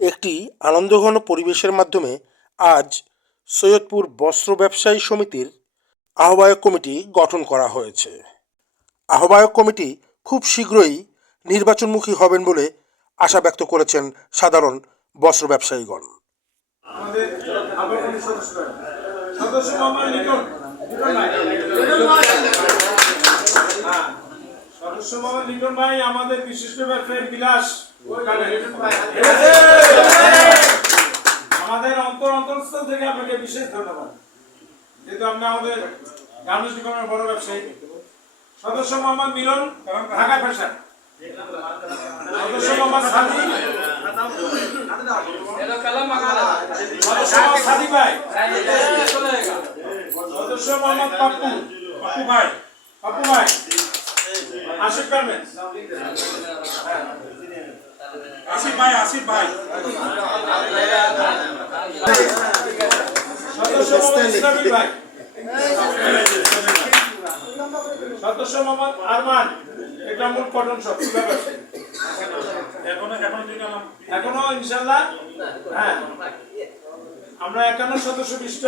একটি আনন্দঘন পরিবেশের মাধ্যমে আজ সৈয়দপুর বস্ত্র ব্যবসায়ী সমিতির আহ্বায়ক কমিটি গঠন করা হয়েছে। আহ্বায়ক কমিটি খুব শীঘ্রই নির্বাচনমুখী হবেন বলে আশা ব্যক্ত করেছেন সাধারণ বস্ত্র ব্যবসায়ীগণ। সদস্য লিটন ভাই হ্যাঁ, ভাই আমাদের বিশিষ্ট ব্যবসায়ী বিলাস। আমাদের অন্তর অন্তরস্থল থেকে আপনাকে বিশেষ ধন্যবাদ। যেহেতু আপনি আমাদের গার্মেন্টস নিগমের বড় ব্যবসায়ী। সদস্য মোহাম্মদ মিলন ঢাকা ফ্যাশন। সদস্য মোহাম্মদ সাদি। সদস্য মোহাম্মদ সাদি ভাই। সদস্য মোহাম্মদ পাপ্পু। পাপ্পু ভাই। পাপ্পু ভাই। আশিফ গার্মেন্টস আসিফ ভাই আসিফ ভাই। সদস্য মোহাম্মদ আরমান। এটা মূল কটন শপ এখনও এখনও দুইটা এখনও ইনশাআল্লাহ হ্যাঁ। আমরা একান্ন সদস্য বিশিষ্ট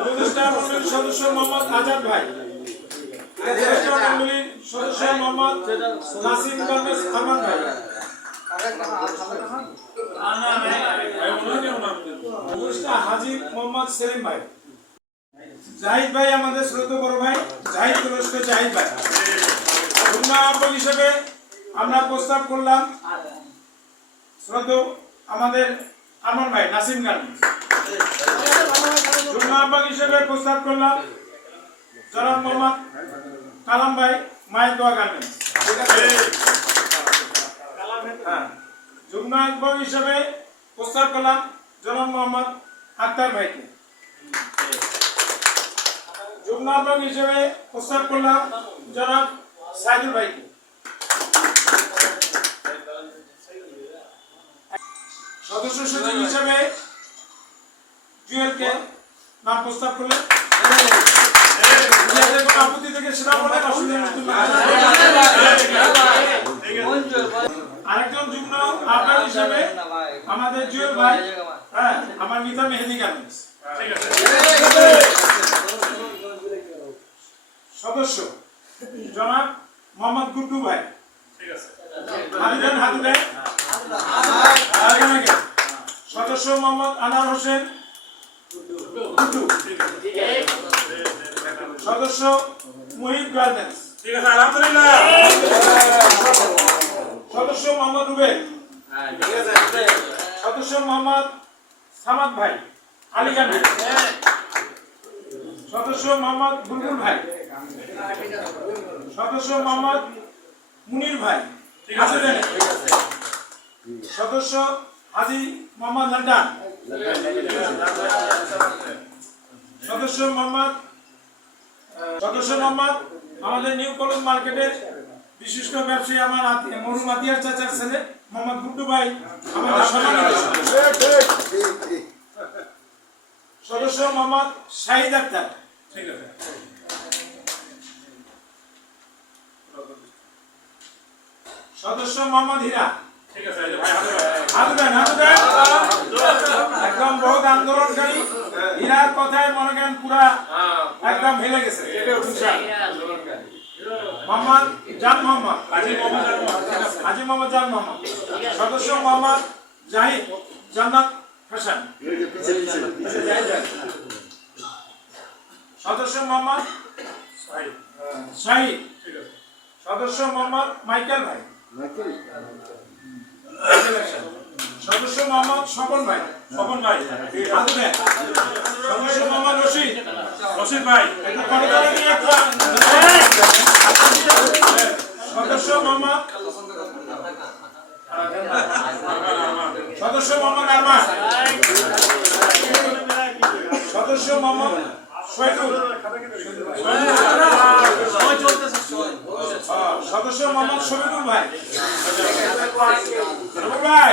উপদেষ্টা মন্ডলীর সদস্য মোহাম্মদ আজাদ ভাই। সদস্য মোহাম্মদ নাসিম আরমান ভাই। আমরা প্রস্তাব করলাম। শ্রদ্ধ আমাদের আমন ভাই, নাসিম যুগ্ম আহ্বায়ক হিসেবে প্রস্তাব করলাম জনাব মোহাম্মদ কালাম ভাই, মায়ের দোয়া গার্মেন্টস হ্যাঁ। যুগ্ম আহ্বায়ক হিসেবে প্রস্তাব করলাম জনাব মোহাম্মদ আক্তার ভাইকে। যুগ্ম হিসেবে প্রস্তাব করলাম জনাব সাইদুল ভাইকে। সদস্য সচিব হিসেবে জুয়েলকে নাম প্রস্তাব করলেন জুয়েলের কোনো আপত্তি থেকে সেটা বলেন অসুবিধা নেই। আরেকজন যুগ্ম আহ্বায়ক হিসেবে আমাদের জুয়েল ভাই হ্যাঁ আমার মিতা মেহেদি গার্মেন্টস সদস্য জনাব মোহাম্মদ গুড্ডু ভাই। হাতি দেন হাতি দেন সদস্য মোহাম্মদ আনার হোসেন। গুড্ডু। সদস্য মুহিব গার্মেন্টস। ঠিক আছে আলহামদুলিল্লাহ। সদস্য মোহাম্মদ রুবেল। সদস্য মোহাম্মদ সামাদ ভাই আলী গার্মেন্টস সদস্য মোহাম্মদ বুলবুল ভাই। সদস্য মোহাম্মদ মুনির ভাই। আছে সদস্য হাজি মোহাম্মদ লন্ডন। সদস্য মোহাম্মদ সদস্য মোহাম্মদ আমাদের নিউ কলেজ মার্কেটের বিশিষ্ট ব্যবসায়ী আমার মরহুম আতিয়ার চাচার ছেলে মোহাম্মদ গুড্ডু ভাই আমাদের সদস্য। মোহাম্মদ শাহিদ আক্তার। ঠিক আছে। সদস্য মোহাম্মদ হীরা। একদম বহুত আন্দোলনকারী। হীরার কথায় মনে করেন পুরা একদম হেলে গেছে। মোহাম্মদ জান মোহাম্মদ। হাজি মোহাম্মদ জান মোহাম্মদ। সদস্য মোহাম্মদ জাহিদ জান্নাত ফ্যাশন সদস্য মোহাম্মদ শাহিদ। সদস্য মোহাম্মদ মাইকেল ভাই। সদস্য মোহাম্মদ স্বপন ভাই। স্বপন ভাই। সদস্য মোহাম্মদ রশিদ। রশিদ ভাই। একটু সদস্য মোহাম্মদ সদস্য মোহাম্মদ আরমান সদস্য মোহাম্মদ শহীদুল। সদস্য মোহাম্মদ শহীদুল ভাই। ভাই।